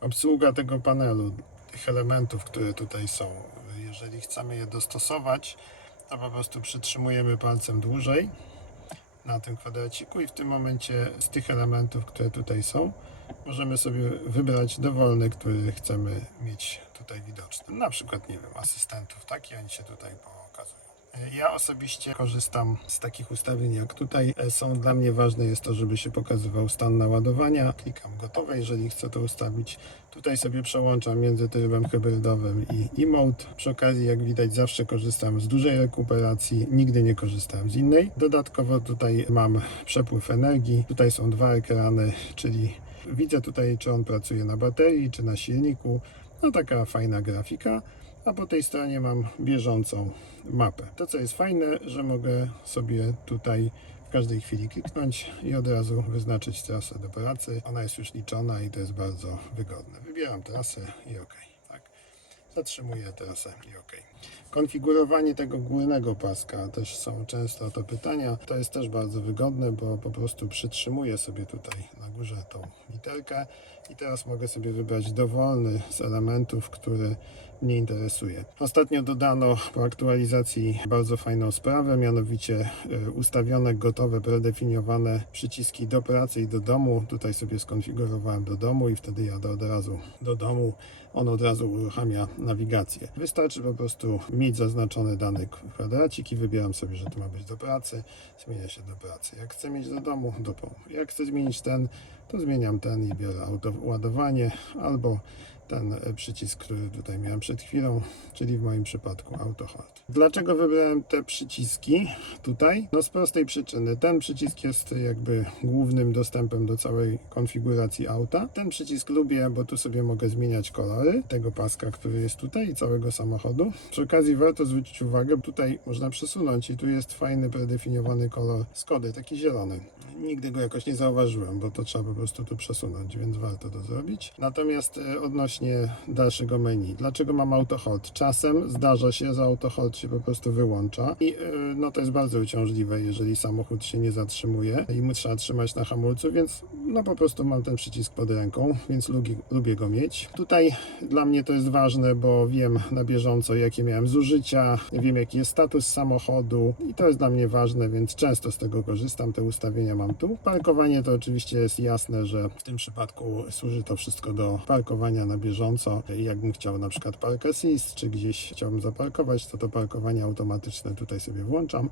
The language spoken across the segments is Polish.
Obsługa tego panelu, tych elementów, które tutaj są. Jeżeli chcemy je dostosować, to po prostu przytrzymujemy palcem dłużej na tym kwadraciku i w tym momencie z tych elementów, które tutaj są, możemy sobie wybrać dowolny, który chcemy mieć tutaj widoczny. Na przykład, nie wiem, asystentów, tak? I oni się tutaj pokazują. Ja osobiście korzystam z takich ustawień jak tutaj są. Dla mnie ważne jest to, żeby się pokazywał stan naładowania. Klikam gotowe, jeżeli chcę to ustawić. Tutaj sobie przełączam między trybem hybrydowym i e-mode. Przy okazji, jak widać, zawsze korzystam z dużej rekuperacji, nigdy nie korzystałem z innej. Dodatkowo tutaj mam przepływ energii. Tutaj są dwa ekrany, czyli widzę tutaj, czy on pracuje na baterii, czy na silniku. No taka fajna grafika. A po tej stronie mam bieżącą mapę. To, co jest fajne, że mogę sobie tutaj w każdej chwili kliknąć i od razu wyznaczyć trasę do pracy. Ona jest już liczona i to jest bardzo wygodne. Wybieram trasę i OK. Tak. Zatrzymuję trasę i OK. Konfigurowanie tego górnego paska, też są często to pytania. To jest też bardzo wygodne, bo po prostu przytrzymuję sobie tutaj na górze tą literkę i teraz mogę sobie wybrać dowolny z elementów, który mnie interesuje. Ostatnio dodano po aktualizacji bardzo fajną sprawę, mianowicie ustawione, gotowe, predefiniowane przyciski do pracy i do domu. Tutaj sobie skonfigurowałem do domu i wtedy jadę od razu do domu. On od razu uruchamia nawigację. Wystarczy po prostu mieć zaznaczony dany kwadracik i wybieram sobie, że to ma być do pracy. Zmienia się do pracy. Jak chcę mieć do domu, do domu. Jak chcę zmienić ten, to zmieniam ten i biorę autoładowanie albo ten przycisk, który tutaj miałem przed chwilą, czyli w moim przypadku Auto Hold. Dlaczego wybrałem te przyciski tutaj? No z prostej przyczyny. Ten przycisk jest jakby głównym dostępem do całej konfiguracji auta. Ten przycisk lubię, bo tu sobie mogę zmieniać kolory tego paska, który jest tutaj i całego samochodu. Przy okazji warto zwrócić uwagę, tutaj można przesunąć i tu jest fajny, predefiniowany kolor Skody, taki zielony. Nigdy go jakoś nie zauważyłem, bo to trzeba po prostu tu przesunąć, więc warto to zrobić. Natomiast odnośnie dalszego menu, dlaczego mam Auto Hold? Czasem zdarza się, że Auto Hold się po prostu wyłącza i no to jest bardzo uciążliwe, jeżeli samochód się nie zatrzymuje i mu trzeba trzymać na hamulcu, więc no po prostu mam ten przycisk pod ręką, więc lubię go mieć. Tutaj dla mnie to jest ważne, bo wiem na bieżąco, jakie miałem zużycia, wiem, jaki jest status samochodu i to jest dla mnie ważne, więc często z tego korzystam, te ustawienia mam tu. Parkowanie to oczywiście jest jasne, że w tym przypadku służy to wszystko do parkowania na bieżąco. Jakbym chciał na przykład Park Assist, czy gdzieś chciałbym zaparkować, to parkowanie automatyczne tutaj sobie włączam.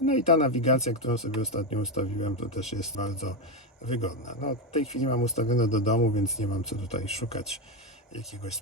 No i ta nawigacja, którą sobie ostatnio ustawiłem, to też jest bardzo wygodna. No, w tej chwili mam ustawione do domu, więc nie mam co tutaj szukać jakiegoś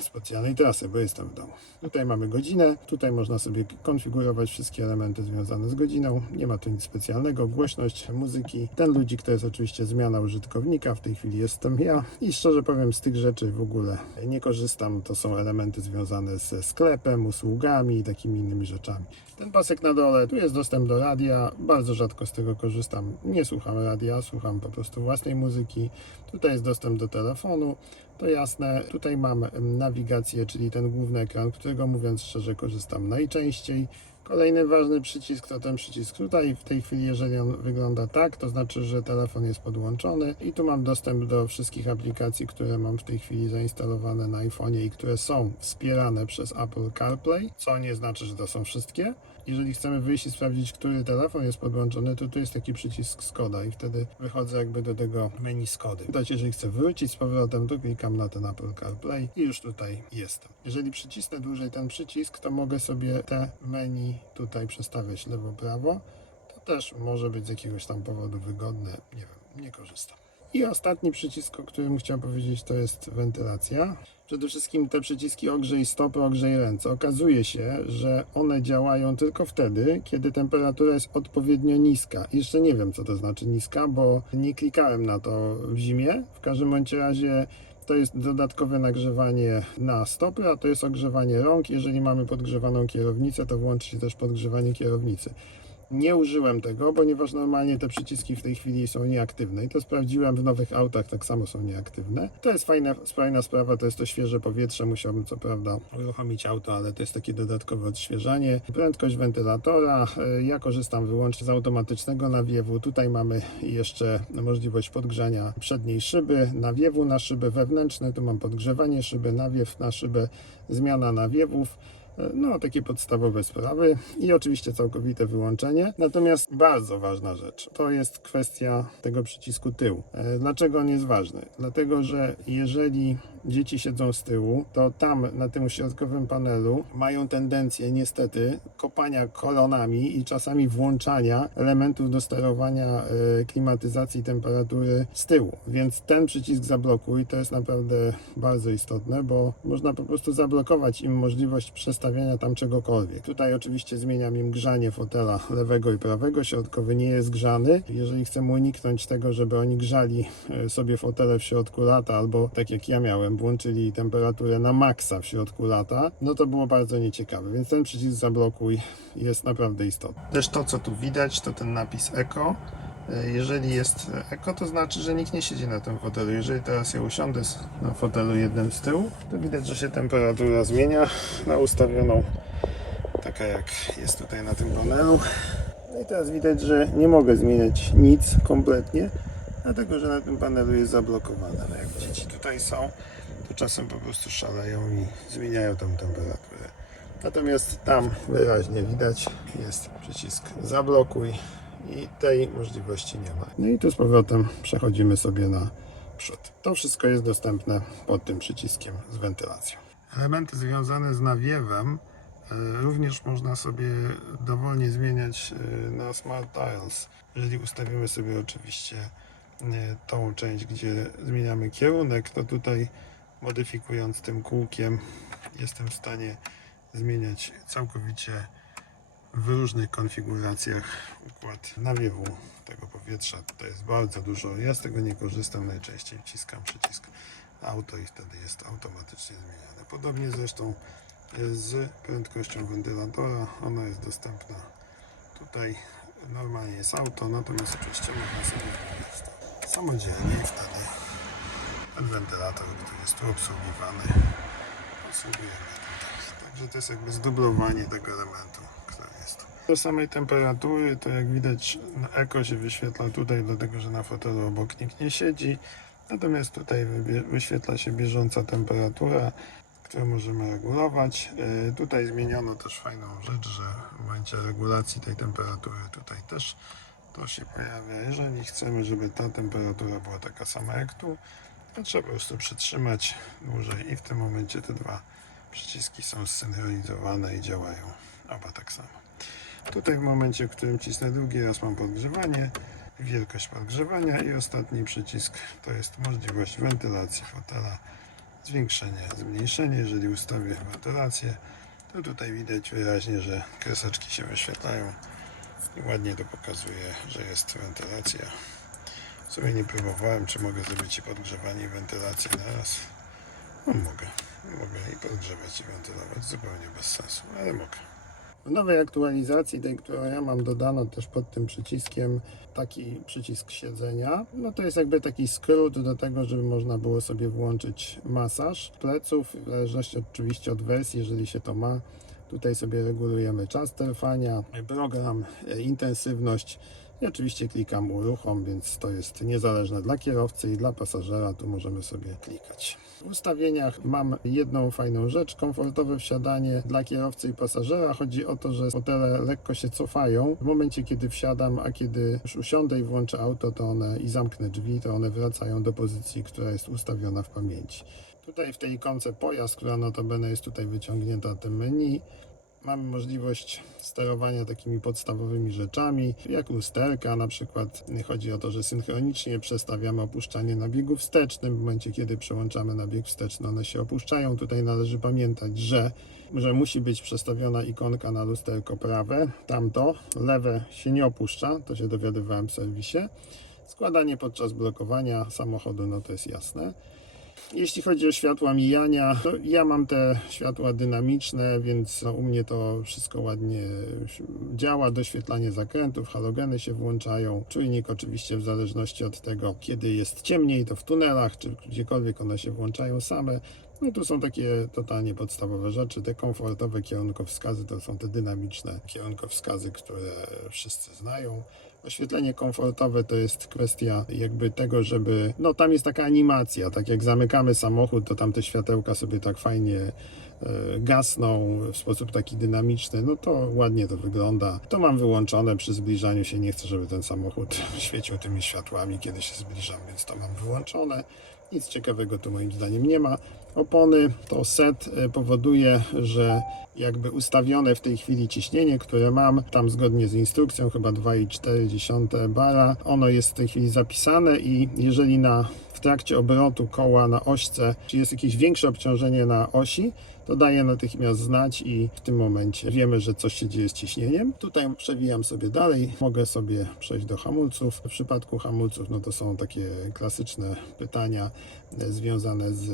specjalnej trasy, bo jestem w domu. Tutaj mamy godzinę, tutaj można sobie konfigurować wszystkie elementy związane z godziną, nie ma tu nic specjalnego, głośność muzyki, ten ludzik to jest oczywiście zmiana użytkownika, w tej chwili jestem ja i szczerze powiem, z tych rzeczy w ogóle nie korzystam, to są elementy związane ze sklepem, usługami i takimi innymi rzeczami. Ten pasek na dole, tu jest dostęp do radia, bardzo rzadko z tego korzystam, nie słucham radia, słucham po prostu własnej muzyki, tutaj jest dostęp do telefonu, to jasne, tutaj mam nawigację, czyli ten główny ekran, którego mówiąc szczerze korzystam najczęściej. Kolejny ważny przycisk to ten przycisk tutaj. W tej chwili, jeżeli on wygląda tak, to znaczy, że telefon jest podłączony i tu mam dostęp do wszystkich aplikacji, które mam w tej chwili zainstalowane na iPhone'ie i które są wspierane przez Apple CarPlay, co nie znaczy, że to są wszystkie. Jeżeli chcemy wyjść i sprawdzić, który telefon jest podłączony, to tu jest taki przycisk Skoda i wtedy wychodzę jakby do tego menu Skody. Widać, jeżeli chcę wrócić z powrotem, to klikam na ten Apple CarPlay i już tutaj jestem. Jeżeli przycisnę dłużej ten przycisk, to mogę sobie te menu tutaj przestawiać lewo-prawo. To też może być z jakiegoś tam powodu wygodne. Nie wiem, nie korzystam. I ostatni przycisk, o którym chciałem powiedzieć, to jest wentylacja. Przede wszystkim te przyciski ogrzej stopy, ogrzej ręce. Okazuje się, że one działają tylko wtedy, kiedy temperatura jest odpowiednio niska. Jeszcze nie wiem, co to znaczy niska, bo nie klikałem na to w zimie. W każdym bądź razie to jest dodatkowe nagrzewanie na stopy, a to jest ogrzewanie rąk. Jeżeli mamy podgrzewaną kierownicę, to włączy się też podgrzewanie kierownicy. Nie użyłem tego, ponieważ normalnie te przyciski w tej chwili są nieaktywne i to sprawdziłem w nowych autach, tak samo są nieaktywne. To jest fajna sprawa, to jest to świeże powietrze, musiałbym co prawda uruchomić auto, ale to jest takie dodatkowe odświeżanie. Prędkość wentylatora, ja korzystam wyłącznie z automatycznego nawiewu. Tutaj mamy jeszcze możliwość podgrzania przedniej szyby, nawiewu na szyby wewnętrzne, tu mam podgrzewanie szyby, nawiew na szybę, zmiana nawiewów. No, takie podstawowe sprawy i oczywiście całkowite wyłączenie. Natomiast bardzo ważna rzecz to jest kwestia tego przycisku tyłu. Dlaczego on jest ważny? Dlatego, że jeżeli dzieci siedzą z tyłu, to tam na tym środkowym panelu mają tendencję niestety kopania kolonami i czasami włączania elementów do sterowania klimatyzacji temperatury z tyłu. Więc ten przycisk zablokuj to jest naprawdę bardzo istotne, bo można po prostu zablokować im możliwość przestawiania tam czegokolwiek. Tutaj oczywiście zmieniam im grzanie fotela lewego i prawego, środkowy nie jest grzany. Jeżeli chcemy uniknąć tego, żeby oni grzali sobie fotele w środku lata, albo tak jak ja miałem, włączyli temperaturę na maksa w środku lata, no to było bardzo nieciekawe, więc ten przycisk zablokuj jest naprawdę istotny. Też to, co tu widać, to ten napis Eco. Jeżeli jest Eco, to znaczy, że nikt nie siedzi na tym fotelu. Jeżeli teraz ja usiądę na fotelu jednym z tyłu, to widać, że się temperatura zmienia na ustawioną, taka jak jest tutaj na tym panelu. No i teraz widać, że nie mogę zmieniać nic kompletnie, dlatego, że na tym panelu jest zablokowane. No jak dzieci tutaj są, to czasem po prostu szaleją i zmieniają tą temperaturę. Natomiast tam wyraźnie widać, jest przycisk zablokuj i tej możliwości nie ma. No i tu z powrotem przechodzimy sobie na przód. To wszystko jest dostępne pod tym przyciskiem z wentylacją. Elementy związane z nawiewem również można sobie dowolnie zmieniać na Smart Dials. Jeżeli ustawimy sobie oczywiście tą część, gdzie zmieniamy kierunek, to tutaj modyfikując tym kółkiem jestem w stanie zmieniać całkowicie w różnych konfiguracjach układ nawiewu tego powietrza. Tutaj jest bardzo dużo. Ja z tego nie korzystam, najczęściej wciskam przycisk auto i wtedy jest automatycznie zmieniane. Podobnie zresztą z prędkością wentylatora. Ona jest dostępna tutaj. Normalnie jest auto, natomiast oczywiście można sobie samodzielnie i wtedy ten wentylator, który jest tu obsługiwany, obsługujemy tutaj. Także to jest jakby zdublowanie tego elementu, który jest tu. Do samej temperatury, to jak widać na Eco się wyświetla tutaj, dlatego że na fotelu obok nikt nie siedzi. Natomiast tutaj wyświetla się bieżąca temperatura, którą możemy regulować. Tutaj zmieniono też fajną rzecz, że w momencie regulacji tej temperatury tutaj też to się pojawia. Jeżeli chcemy, żeby ta temperatura była taka sama jak tu, to trzeba po prostu przytrzymać dłużej i w tym momencie te dwa przyciski są zsynchronizowane i działają oba tak samo. Tutaj w momencie, w którym cisnę drugi raz, mam podgrzewanie, wielkość podgrzewania i ostatni przycisk to jest możliwość wentylacji fotela, zwiększenie, zmniejszenie. Jeżeli ustawię wentylację, to tutaj widać wyraźnie, że kreseczki się wyświetlają i ładnie to pokazuje, że jest wentylacja. W sumie nie próbowałem, czy mogę zrobić i podgrzewanie i wentylację naraz. No mogę i podgrzewać i wentylować, zupełnie bez sensu, ale mogę. W nowej aktualizacji, tej, którą ja mam, dodano też pod tym przyciskiem taki przycisk siedzenia. No to jest jakby taki skrót do tego, żeby można było sobie włączyć masaż pleców, w zależności oczywiście od wersji, jeżeli się to ma. Tutaj sobie regulujemy czas trwania, program, intensywność i oczywiście klikam uruchom, więc to jest niezależne dla kierowcy i dla pasażera, tu możemy sobie klikać. W ustawieniach mam jedną fajną rzecz, komfortowe wsiadanie dla kierowcy i pasażera. Chodzi o to, że fotele lekko się cofają. W momencie, kiedy wsiadam, a kiedy już usiądę i włączę auto, to one i zamknę drzwi, to one wracają do pozycji, która jest ustawiona w pamięci. Tutaj w tej ikonce pojazd, która notabene jest tutaj wyciągnięta tym menu, mamy możliwość sterowania takimi podstawowymi rzeczami, jak lusterka na przykład. Chodzi o to, że synchronicznie przestawiamy opuszczanie na biegu wstecznym. W momencie, kiedy przełączamy na bieg wsteczny, one się opuszczają. Tutaj należy pamiętać, że musi być przestawiona ikonka na lusterko prawe. Tamto, lewe się nie opuszcza, to się dowiadywałem w serwisie. Składanie podczas blokowania samochodu, no to jest jasne. Jeśli chodzi o światła mijania, to ja mam te światła dynamiczne, więc u mnie to wszystko ładnie działa. Doświetlanie zakrętów, halogeny się włączają. Czujnik oczywiście w zależności od tego, kiedy jest ciemniej, to w tunelach, czy gdziekolwiek one się włączają same. No tu są takie totalnie podstawowe rzeczy. Te komfortowe kierunkowskazy to są te dynamiczne kierunkowskazy, które wszyscy znają. Oświetlenie komfortowe to jest kwestia jakby tego, żeby, no tam jest taka animacja, tak jak zamykamy samochód, to tam te światełka sobie tak fajnie gasną w sposób taki dynamiczny, no to ładnie to wygląda. To mam wyłączone przy zbliżaniu się, nie chcę, żeby ten samochód świecił tymi światłami, kiedy się zbliżam, więc to mam wyłączone. Nic ciekawego tu moim zdaniem nie ma. Opony, to set powoduje, że jakby ustawione w tej chwili ciśnienie, które mam, tam zgodnie z instrukcją, chyba 2,4 bara, ono jest w tej chwili zapisane i jeżeli w trakcie obrotu koła na ośce, czy jest jakieś większe obciążenie na osi, to daje natychmiast znać i w tym momencie wiemy, że coś się dzieje z ciśnieniem. Tutaj przewijam sobie dalej, mogę sobie przejść do hamulców. W przypadku hamulców, no to są takie klasyczne pytania związane z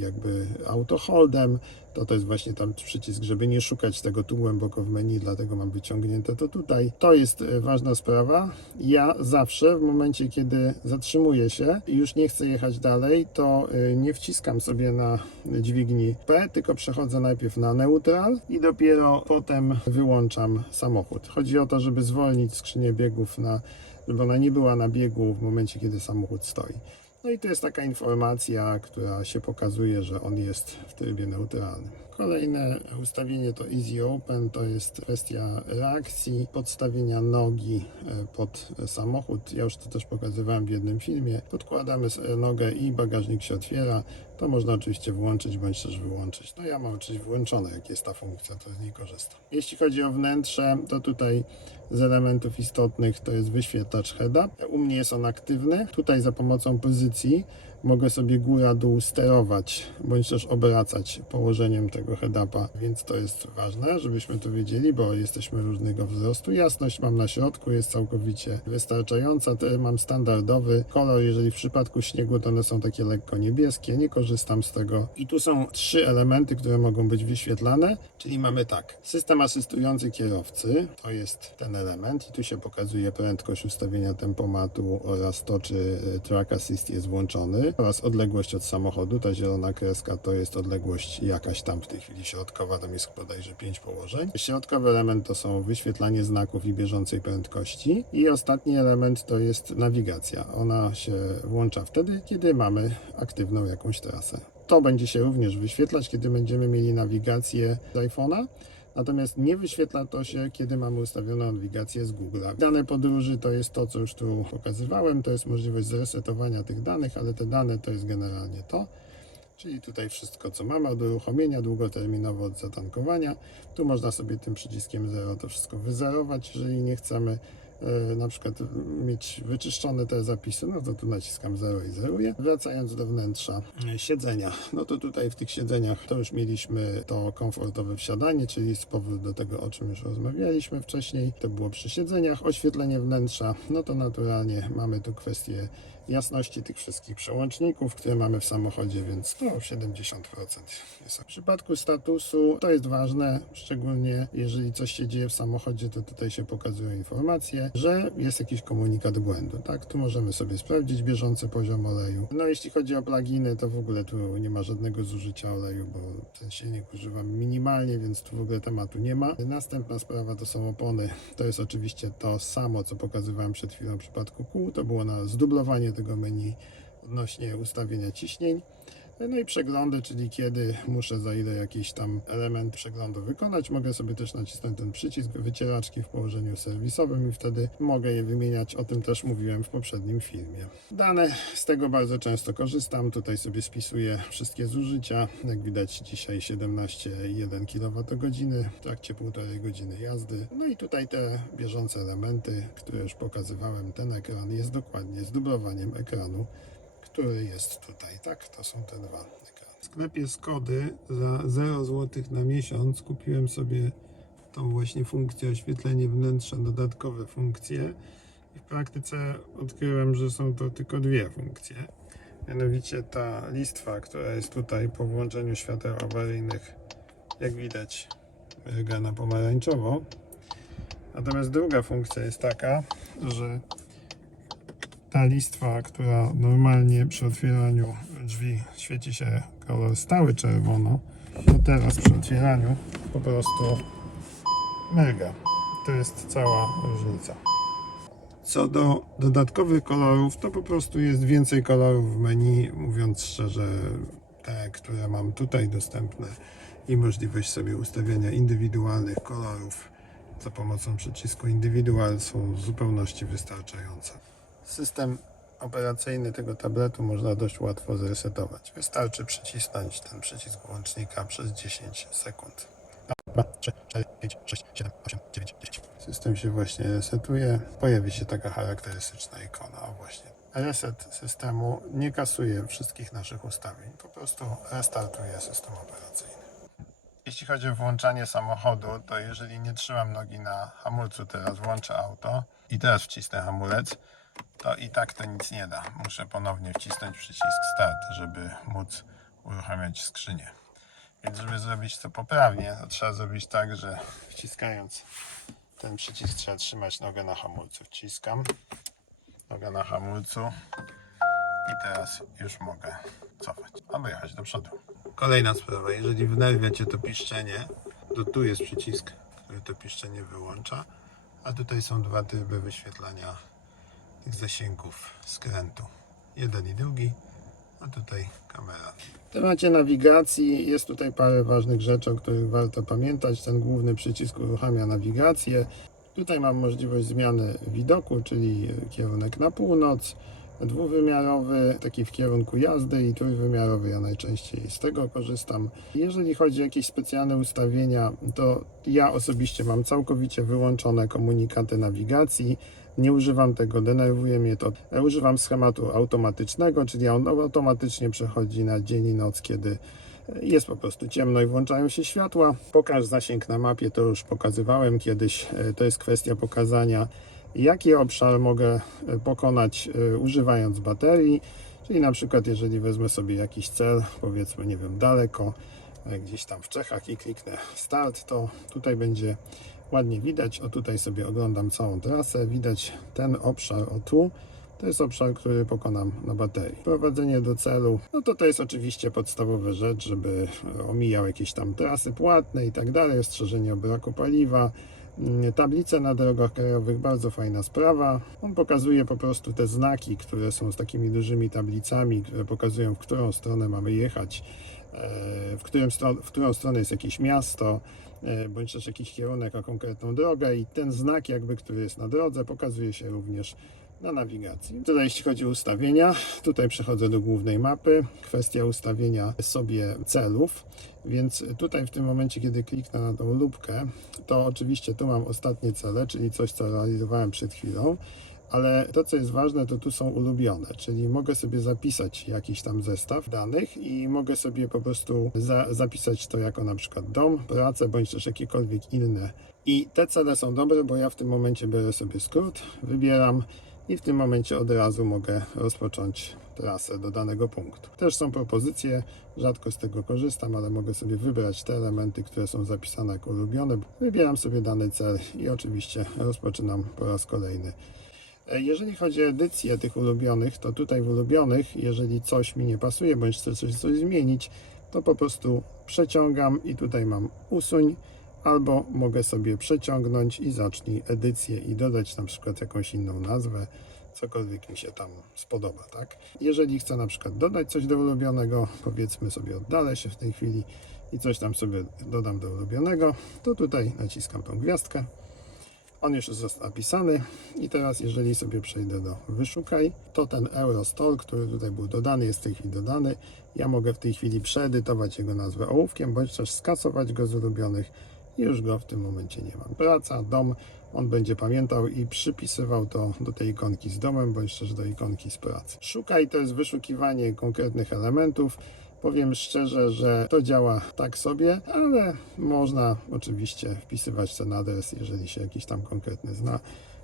jakby autoholdem. To jest właśnie tam przycisk, żeby nie szukać tego tu głęboko w menu, dlatego mam wyciągnięte to tutaj. To jest ważna sprawa. Ja zawsze w momencie, kiedy zatrzymuję się i już nie chcę jechać dalej, to nie wciskam sobie na dźwigni P, tylko przechodzę najpierw na neutral i dopiero potem wyłączam samochód. Chodzi o to, żeby zwolnić skrzynię biegów, żeby ona nie była na biegu w momencie, kiedy samochód stoi. No i to jest taka informacja, która się pokazuje, że on jest w trybie neutralnym. Kolejne ustawienie to Easy Open, to jest kwestia reakcji, podstawienia nogi pod samochód. Ja już to też pokazywałem w jednym filmie. Podkładamy nogę i bagażnik się otwiera. To można oczywiście włączyć bądź też wyłączyć. No ja mam oczywiście włączone, jak jest ta funkcja, to z niej korzystam. Jeśli chodzi o wnętrze, to tutaj z elementów istotnych to jest wyświetlacz head-up. U mnie jest on aktywny. Tutaj za pomocą pozycji mogę sobie góra-dół sterować, bądź też obracać położeniem tego head-upa, więc to jest ważne, żebyśmy to wiedzieli, bo jesteśmy różnego wzrostu. Jasność mam na środku, jest całkowicie wystarczająca. Mam standardowy kolor, jeżeli w przypadku śniegu to one są takie lekko niebieskie, nie korzystam z tego. I tu są 3 elementy, które mogą być wyświetlane, czyli mamy tak, system asystujący kierowcy, to jest ten element i tu się pokazuje prędkość ustawienia tempomatu oraz to, czy track assist jest włączony, oraz odległość od samochodu. Ta zielona kreska to jest odległość jakaś tam w tej chwili środkowa, tam jest bodajże 5 położeń. Środkowy element to są wyświetlanie znaków i bieżącej prędkości i ostatni element to jest nawigacja. Ona się włącza wtedy, kiedy mamy aktywną jakąś trasę. To będzie się również wyświetlać, kiedy będziemy mieli nawigację z iPhone'a. Natomiast nie wyświetla to się, kiedy mamy ustawioną nawigację z Google'a. Dane podróży to jest to, co już tu pokazywałem, to jest możliwość zresetowania tych danych, ale te dane to jest generalnie to. Czyli tutaj wszystko, co mamy od uruchomienia, długoterminowo od zatankowania. Tu można sobie tym przyciskiem 0 to wszystko wyzerować, jeżeli nie chcemy na przykład mieć wyczyszczone te zapisy, no to tu naciskam 0 i zeruję. Wracając do wnętrza siedzenia, no to tutaj w tych siedzeniach to już mieliśmy to komfortowe wsiadanie, czyli z powrotu do tego, o czym już rozmawialiśmy wcześniej. To było przy siedzeniach. Oświetlenie wnętrza, no to naturalnie mamy tu kwestię jasności tych wszystkich przełączników, które mamy w samochodzie, więc to 70% jest. W przypadku statusu to jest ważne, szczególnie jeżeli coś się dzieje w samochodzie, to tutaj się pokazują informacje, że jest jakiś komunikat błędu. Tak, tu możemy sobie sprawdzić bieżący poziom oleju. No jeśli chodzi o pluginy, to w ogóle tu nie ma żadnego zużycia oleju, bo ten silnik używam minimalnie, więc tu w ogóle tematu nie ma. Następna sprawa to są opony. To jest oczywiście to samo, co pokazywałem przed chwilą w przypadku kół. To było na zdublowanie tego menu odnośnie ustawienia ciśnień. No i przeglądy, czyli kiedy muszę za ile jakiś tam element przeglądu wykonać, mogę sobie też nacisnąć ten przycisk wycieraczki w położeniu serwisowym i wtedy mogę je wymieniać. O tym też mówiłem w poprzednim filmie. Dane, z tego bardzo często korzystam. Tutaj sobie spisuję wszystkie zużycia. Jak widać dzisiaj 17,1 kWh w trakcie 1,5 godziny jazdy. No i tutaj te bieżące elementy, które już pokazywałem. Ten ekran jest dokładnie z dublowaniem ekranu, który jest tutaj, tak? To są te dwa ekrany. W sklepie Skody za 0 zł na miesiąc kupiłem sobie tą właśnie funkcję oświetlenie wnętrza, dodatkowe funkcje i w praktyce odkryłem, że są to tylko 2 funkcje. Mianowicie ta listwa, która jest tutaj po włączeniu świateł awaryjnych, jak widać, mryga na pomarańczowo. Natomiast druga funkcja jest taka, że ta listwa, która normalnie przy otwieraniu drzwi świeci się kolor stały czerwono, to teraz przy otwieraniu po prostu mryga. To jest cała różnica. Co do dodatkowych kolorów, to po prostu jest więcej kolorów w menu, mówiąc szczerze, te, które mam tutaj dostępne i możliwość sobie ustawienia indywidualnych kolorów za pomocą przycisku Individual są w zupełności wystarczające. System operacyjny tego tabletu można dość łatwo zresetować. Wystarczy przycisnąć ten przycisk włącznika przez 10 sekund. 2, 3, 4, 5, 6, 7, 8, 9, 10. System się właśnie resetuje. Pojawi się taka charakterystyczna ikona. O właśnie. Reset systemu nie kasuje wszystkich naszych ustawień. Po prostu restartuje system operacyjny. Jeśli chodzi o włączanie samochodu, to jeżeli nie trzymam nogi na hamulcu, teraz włączę auto i teraz wcisnę hamulec, to i tak to nic nie da. Muszę ponownie wcisnąć przycisk start, żeby móc uruchamiać skrzynię. Więc żeby zrobić to poprawnie, to trzeba zrobić tak, że wciskając ten przycisk trzeba trzymać nogę na hamulcu. Wciskam nogę na hamulcu i teraz już mogę cofać albo jechać do przodu. Kolejna sprawa, jeżeli wnerwia Cię to piszczenie, to tu jest przycisk, który to piszczenie wyłącza, a tutaj są dwa tryby wyświetlania tych zasięgów skrętu. Jeden i drugi, a tutaj kamera. W temacie nawigacji jest tutaj parę ważnych rzeczy, o których warto pamiętać. Ten główny przycisk uruchamia nawigację. Tutaj mam możliwość zmiany widoku, czyli kierunek na północ, dwuwymiarowy, taki w kierunku jazdy i trójwymiarowy, ja najczęściej z tego korzystam. Jeżeli chodzi o jakieś specjalne ustawienia, to ja osobiście mam całkowicie wyłączone komunikaty nawigacji. Nie używam tego, denerwuje mnie to. Używam schematu automatycznego, czyli on automatycznie przechodzi na dzień i noc, kiedy jest po prostu ciemno i włączają się światła. Pokaż zasięg na mapie, to już pokazywałem kiedyś. To jest kwestia pokazania, jaki obszar mogę pokonać używając baterii. Czyli na przykład jeżeli wezmę sobie jakiś cel, powiedzmy, nie wiem, daleko, gdzieś tam w Czechach i kliknę start, to tutaj będzie ładnie widać. O, tutaj sobie oglądam całą trasę. Widać ten obszar, o tu. To jest obszar, który pokonam na baterii. Prowadzenie do celu, no to jest oczywiście podstawowa rzecz, żeby omijał jakieś tam trasy płatne i tak dalej. Ostrzeżenie o braku paliwa. Tablice na drogach krajowych, bardzo fajna sprawa. On pokazuje po prostu te znaki, które są z takimi dużymi tablicami, które pokazują, w którą stronę mamy jechać, w którą stronę jest jakieś miasto, bądź też jakiś kierunek na konkretną drogę i ten znak jakby, który jest na drodze, pokazuje się również na nawigacji. Tutaj jeśli chodzi o ustawienia, tutaj przechodzę do głównej mapy. Kwestia ustawienia sobie celów, więc tutaj w tym momencie, kiedy kliknę na tą lupkę, to oczywiście tu mam ostatnie cele, czyli coś, co realizowałem przed chwilą. Ale to, co jest ważne, to tu są ulubione, czyli mogę sobie zapisać jakiś tam zestaw danych i mogę sobie po prostu zapisać to jako na przykład dom, pracę, bądź też jakiekolwiek inne. I te cele są dobre, bo ja w tym momencie biorę sobie skrót, wybieram i w tym momencie od razu mogę rozpocząć trasę do danego punktu. Też są propozycje, rzadko z tego korzystam, ale mogę sobie wybrać te elementy, które są zapisane jako ulubione. Wybieram sobie dany cel i oczywiście rozpoczynam po raz kolejny. Jeżeli chodzi o edycję tych ulubionych, to tutaj w ulubionych, jeżeli coś mi nie pasuje, bądź chcę coś zmienić, to po prostu przeciągam i tutaj mam usuń, albo mogę sobie przeciągnąć i zacznij edycję i dodać na przykład jakąś inną nazwę, cokolwiek mi się tam spodoba, tak? Jeżeli chcę na przykład dodać coś do ulubionego, powiedzmy sobie oddalę się w tej chwili i coś tam sobie dodam do ulubionego, to tutaj naciskam tą gwiazdkę. On już jest napisany i teraz jeżeli sobie przejdę do wyszukaj, to ten Eurostore, który tutaj był dodany, jest w tej chwili dodany. Ja mogę w tej chwili przeedytować jego nazwę ołówkiem, bądź też skasować go z ulubionych i już go w tym momencie nie mam. Praca, dom, on będzie pamiętał i przypisywał to do tej ikonki z domem, bądź też do ikonki z pracy. Szukaj to jest wyszukiwanie konkretnych elementów. Powiem szczerze, że to działa tak sobie, ale można oczywiście wpisywać ten adres, jeżeli się jakiś tam konkretny zna.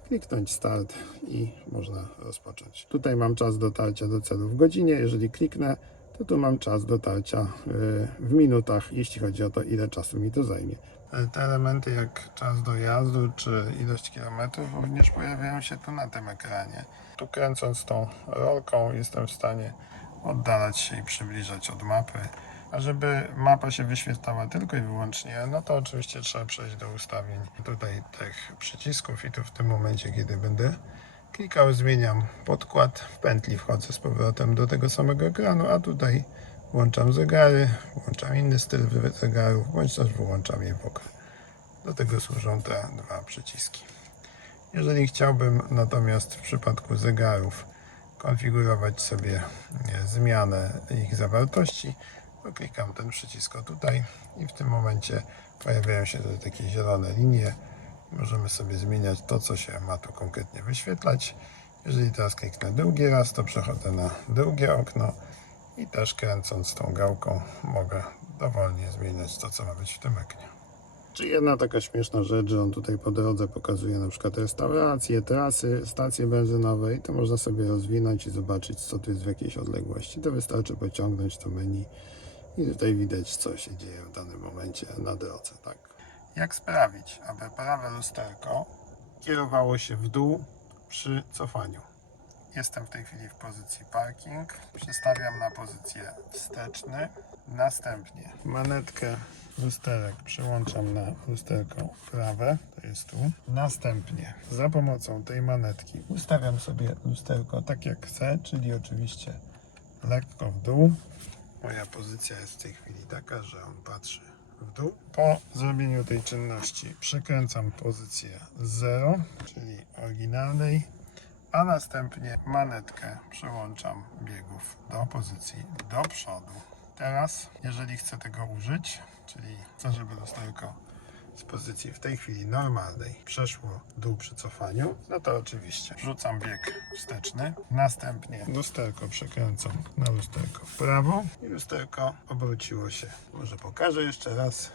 kliknąć start i można rozpocząć. Tutaj mam czas dotarcia do celu w godzinie. Jeżeli kliknę, to tu mam czas dotarcia w minutach, jeśli chodzi o to, ile czasu mi to zajmie. Te elementy jak czas dojazdu czy ilość kilometrów również pojawiają się tu na tym ekranie. Tu kręcąc tą rolką jestem w stanie oddalać się i przybliżać od mapy. A żeby mapa się wyświetlała tylko i wyłącznie, no to oczywiście trzeba przejść do ustawień tutaj tych przycisków i tu w tym momencie, kiedy będę klikał, zmieniam podkład, w pętli wchodzę z powrotem do tego samego ekranu, a tutaj włączam zegary, włączam inny styl zegarów, bądź też wyłączam je w ogóle. Do tego służą te dwa przyciski. Jeżeli chciałbym natomiast w przypadku zegarów konfigurować sobie zmianę ich zawartości, to klikam ten przycisk tutaj i w tym momencie pojawiają się tutaj takie zielone linie. Możemy sobie zmieniać to, co się ma tu konkretnie wyświetlać. Jeżeli teraz kliknę drugi raz, to przechodzę na drugie okno i też kręcąc tą gałką mogę dowolnie zmieniać to, co ma być w tym oknie. Czy jedna taka śmieszna rzecz, że on tutaj po drodze pokazuje na przykład restauracje, trasy, stacje benzynowe i to można sobie rozwinąć i zobaczyć, co tu jest w jakiejś odległości. To wystarczy pociągnąć to menu i tutaj widać, co się dzieje w danym momencie na drodze. Tak. Jak sprawić, aby prawe lusterko kierowało się w dół przy cofaniu? Jestem w tej chwili w pozycji parking. Przestawiam na pozycję wsteczny. Następnie manetkę lusterek przełączam na lusterko prawe, to jest tu. Następnie za pomocą tej manetki ustawiam sobie lusterko tak jak chcę, czyli oczywiście lekko w dół. Moja pozycja jest w tej chwili taka, że on patrzy w dół. Po zrobieniu tej czynności przekręcam pozycję 0, czyli oryginalnej, a następnie manetkę przełączam biegów do pozycji do przodu. Teraz, jeżeli chcę tego użyć, czyli chcę, żeby lusterko z pozycji w tej chwili normalnej przeszło w dół przy cofaniu, no to oczywiście wrzucam bieg wsteczny, następnie lusterko przekręcam na lusterko w prawo i lusterko obróciło się. Może pokażę jeszcze raz.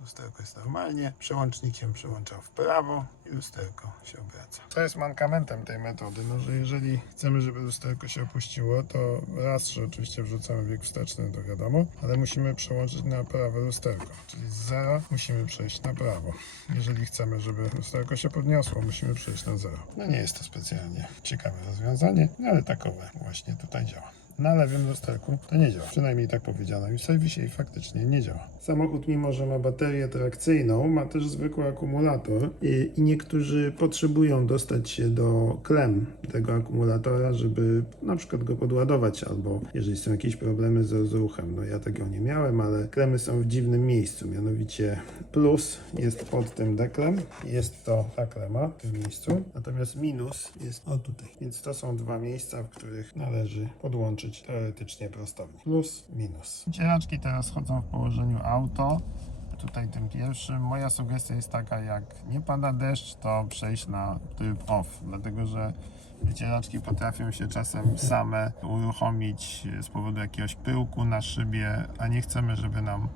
Lusterko jest normalnie, przełącznikiem przełączam w prawo i lusterko się obraca. Co jest mankamentem tej metody? No, że jeżeli chcemy, żeby lusterko się opuściło, to raz, że oczywiście wrzucamy bieg wsteczny, to wiadomo, ale musimy przełączyć na prawe lusterko, czyli z 0 musimy przejść na prawo. Jeżeli chcemy, żeby lusterko się podniosło, musimy przejść na 0. No nie jest to specjalnie ciekawe rozwiązanie, ale takowe właśnie tutaj działa. Na lewym lusterku to nie działa. Przynajmniej tak powiedziano i w serwisie i faktycznie nie działa. Samochód, mimo że ma baterię trakcyjną, ma też zwykły akumulator i niektórzy potrzebują dostać się do klem tego akumulatora, żeby na przykład go podładować, albo jeżeli są jakieś problemy z rozruchem. No ja tego nie miałem, ale klemy są w dziwnym miejscu, mianowicie plus jest pod tym deklem, jest to ta klema w tym miejscu, natomiast minus jest o tutaj. Więc to są dwa miejsca, w których należy podłączyć teoretycznie prostownik. Plus, minus. Wycieraczki teraz chodzą w położeniu auto. Tutaj tym pierwszym. Moja sugestia jest taka, jak nie pada deszcz, to przejść na tryb off, dlatego że wycieraczki potrafią się czasem same uruchomić z powodu jakiegoś pyłku na szybie, a nie chcemy, żeby nam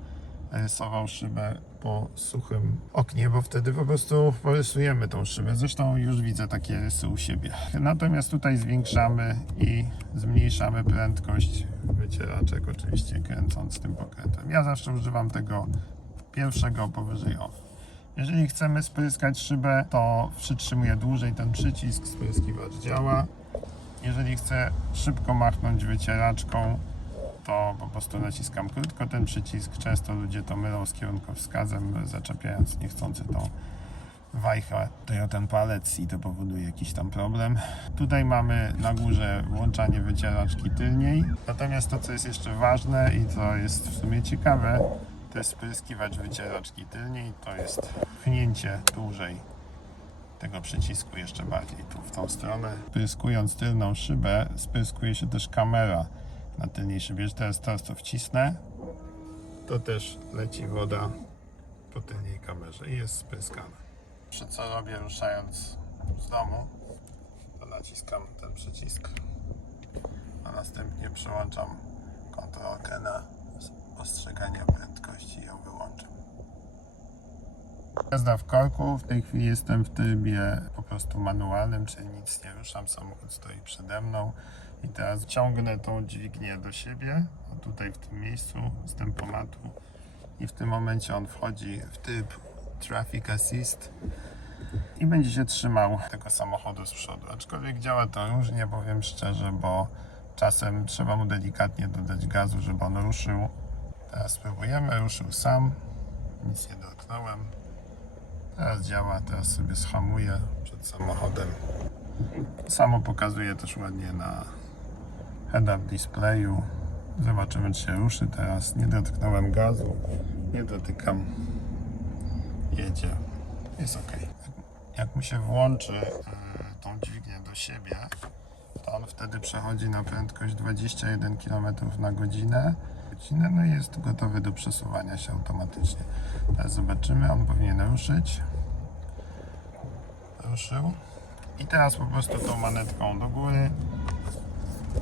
rysował szybę po suchym oknie, bo wtedy po prostu porysujemy tą szybę. Zresztą już widzę takie rysy u siebie. Natomiast tutaj zwiększamy i zmniejszamy prędkość wycieraczek, oczywiście kręcąc tym pokrętłem. Ja zawsze używam tego pierwszego powyżej off. Jeżeli chcemy spryskać szybę, to przytrzymuję dłużej ten przycisk, spryskiwacz działa. Jeżeli chcę szybko machnąć wycieraczką, to po prostu naciskam krótko ten przycisk. Często ludzie to mylą z kierunkowskazem, zaczepiając niechcący tą wajchę, to ten palec i to powoduje jakiś tam problem. Tutaj mamy na górze włączanie wycieraczki tylniej. Natomiast to, co jest jeszcze ważne i co jest w sumie ciekawe, to jest spryskiwacz wycieraczki tylniej. To jest pchnięcie dłużej tego przycisku jeszcze bardziej tu w tą stronę. Spryskując tylną szybę, spryskuje się też kamera na tylnej szybie. Teraz to wcisnę, to też leci woda po tylnej kamerze i jest spryskana. Pierwsze co robię, ruszając z domu, to naciskam ten przycisk, a następnie przełączam kontrolkę na ostrzeganie prędkości i ją wyłączam. Jazda w korku, w tej chwili jestem w trybie po prostu manualnym, czyli nic nie ruszam, samochód stoi przede mną i teraz ciągnę tą dźwignię do siebie, o tutaj w tym miejscu z tempomatu i w tym momencie on wchodzi w tryb Traffic Assist i będzie się trzymał tego samochodu z przodu, aczkolwiek działa to różnie, powiem szczerze, bo czasem trzeba mu delikatnie dodać gazu, żeby on ruszył. Teraz spróbujemy, ruszył sam, nic nie dotknąłem. Teraz działa, teraz sobie schamuję przed samochodem. Samo pokazuje też ładnie na head-up displayu. Zobaczymy, czy się ruszy teraz. Nie dotknąłem gazu, nie dotykam. Jedzie, jest ok. Jak mu się włączy tą dźwignię do siebie, to on wtedy przechodzi na prędkość 21 km na godzinę. No i jest gotowy do przesuwania się automatycznie. Teraz zobaczymy, on powinien ruszyć. Ruszył. I teraz po prostu tą manetką do góry.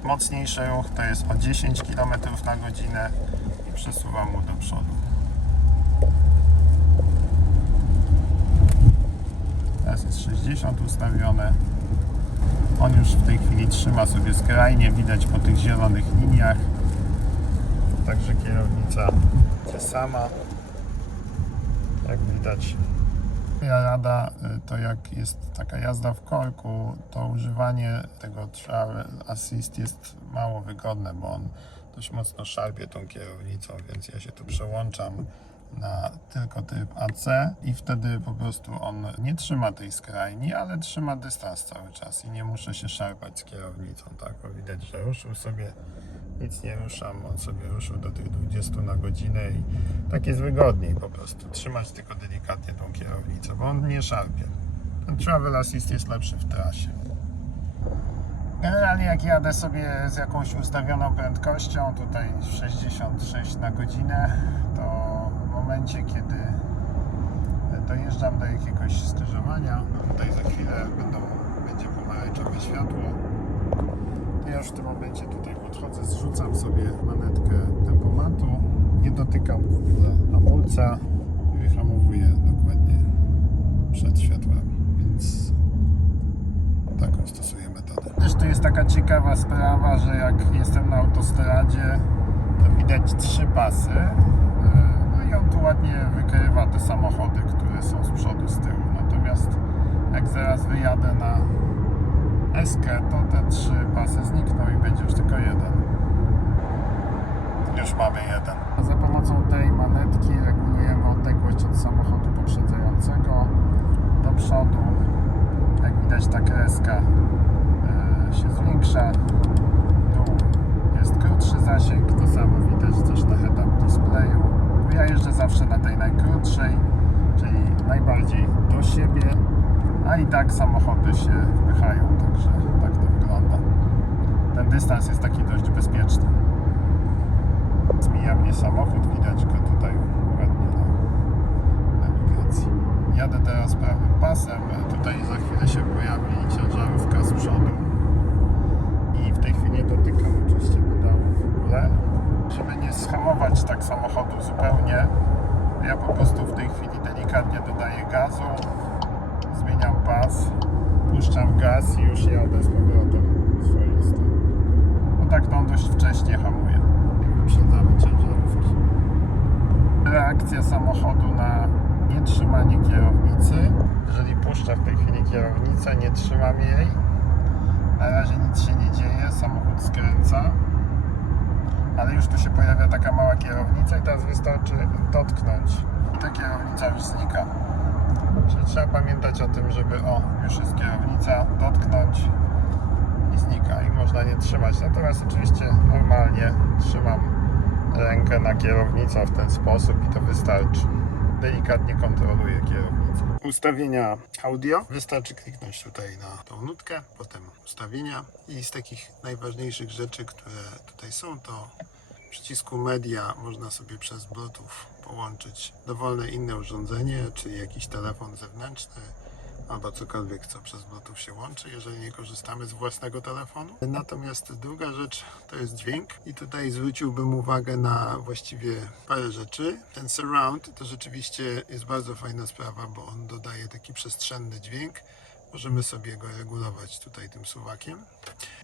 Mocniejszy ruch to jest o 10 km na godzinę i przesuwam mu do przodu. Teraz jest 60 ustawione. On już w tej chwili trzyma sobie skrajnie, widać po tych zielonych liniach. Także kierownica jest sama, jak widać. Moja rada to jak jest taka jazda w korku, to używanie tego Travel Assist jest mało wygodne, bo on dość mocno szarpie tą kierownicą, więc ja się tu przełączam na tylko tryb AC i wtedy po prostu on nie trzyma tej skrajni, ale trzyma dystans cały czas i nie muszę się szarpać z kierownicą, tak? Bo widać, że ruszył sobie, nic nie ruszam, on sobie ruszył do tych 20 na godzinę i tak jest wygodniej po prostu trzymać tylko delikatnie tą kierownicę, bo on nie szarpie. Ten Travel Assist jest lepszy w trasie. Generalnie jak jadę sobie z jakąś ustawioną prędkością, tutaj 66 na godzinę, to w momencie, kiedy dojeżdżam do jakiegoś skrzyżowania, tutaj za chwilę będzie pomarańczowe światło, to ja już w tym momencie tutaj podchodzę, zrzucam sobie manetkę tempomatu, nie dotykam w ogóle hamulca i hamowuję dokładnie przed światłami, więc taką stosuję metodę. Też tu jest taka ciekawa sprawa, że jak jestem na autostradzie, to widać 3 pasy. No i on tu ładnie wykrywa te samochody, które są z przodu, z tyłu. Natomiast jak zaraz wyjadę na S-kę, to te 3 pasy znikną i będzie już tylko jeden. Już mamy jeden. Za pomocą tej manetki regulujemy odległość od samochodu poprzedzającego do przodu. Jak widać, ta kreska się zwiększa. Tu jest krótszy zasięg, to samo widać też na head-up displayu. Ja jeżdżę zawsze na tej najkrótszej, czyli najbardziej do siebie, a i tak samochody się wpychają, także tak to wygląda. Ten dystans jest taki dość bezpieczny. Zmija mnie samochód, widać go tutaj ładnie na nawigacji. Jadę teraz prawym pasem, tutaj za chwilę się pojawi ciężarówka z przodu i w tej chwili nie dotykam oczywiście pedału w ogóle. Żeby nie schamować tak samochodu zupełnie, ja po prostu w tej chwili delikatnie dodaję gazu, zmieniam pas, puszczam gaz i już jadę z powrotem swoje strony. No tak to on dość wcześnie hamuje. Wyprzedzamy ciężarówki. Reakcja samochodu na nietrzymanie kierownicy. Jeżeli puszczę w tej chwili kierownicę, nie trzymam jej. Na razie nic się nie dzieje, samochód skręca. Ale już tu się pojawia taka mała kierownica i teraz wystarczy dotknąć i ta kierownica już znika. Czyli trzeba pamiętać o tym, żeby już jest kierownica, dotknąć i znika i można nie trzymać. Natomiast oczywiście normalnie trzymam rękę na kierownicę w ten sposób i to wystarczy. Delikatnie kontroluję kierownicę. Ustawienia audio. Wystarczy kliknąć tutaj na tą nutkę, potem ustawienia i z takich najważniejszych rzeczy, które tutaj są, to w przycisku media można sobie przez Bluetooth połączyć dowolne inne urządzenie, czyli jakiś telefon zewnętrzny albo cokolwiek, co przez Bluetooth się łączy, jeżeli nie korzystamy z własnego telefonu. Natomiast druga rzecz to jest dźwięk i tutaj zwróciłbym uwagę na właściwie parę rzeczy. Ten surround to rzeczywiście jest bardzo fajna sprawa, bo on dodaje taki przestrzenny dźwięk. Możemy sobie go regulować tutaj tym suwakiem.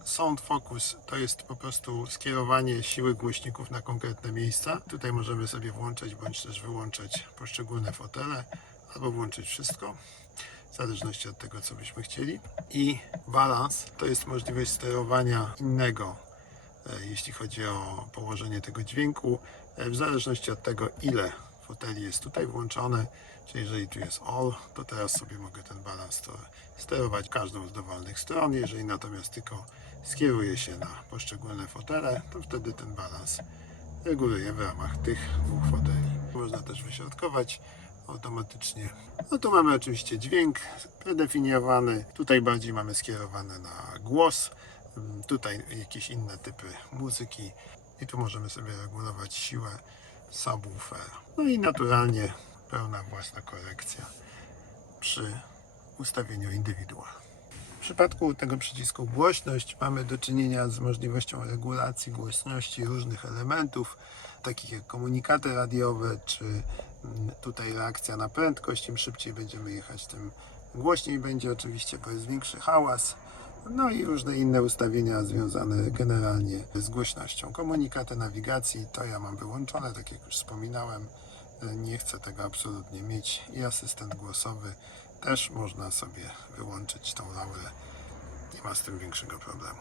Sound Focus to jest po prostu skierowanie siły głośników na konkretne miejsca. Tutaj możemy sobie włączać bądź też wyłączać poszczególne fotele albo włączyć wszystko, w zależności od tego, co byśmy chcieli. I Balance to jest możliwość sterowania innego, jeśli chodzi o położenie tego dźwięku, w zależności od tego, ile foteli jest tutaj włączone. Czyli jeżeli tu jest All, to teraz sobie mogę ten balans sterować każdą z dowolnych stron. Jeżeli natomiast tylko skieruję się na poszczególne fotele, to wtedy ten balans reguluje w ramach tych dwóch foteli. Można też wyśrodkować automatycznie. No tu mamy oczywiście dźwięk predefiniowany. Tutaj bardziej mamy skierowane na głos. Tutaj jakieś inne typy muzyki. I tu możemy sobie regulować siłę subwoofera. No i naturalnie pełna własna korekcja przy ustawieniu indywidua. W przypadku tego przycisku głośność mamy do czynienia z możliwością regulacji głośności różnych elementów, takich jak komunikaty radiowe, czy tutaj reakcja na prędkość. Im szybciej będziemy jechać, tym głośniej będzie oczywiście, bo jest większy hałas. No i różne inne ustawienia związane generalnie z głośnością. Komunikaty nawigacji to ja mam wyłączone, tak jak już wspominałem. Nie chcę tego absolutnie mieć. I asystent głosowy też można sobie wyłączyć tą laurę. Nie ma z tym większego problemu.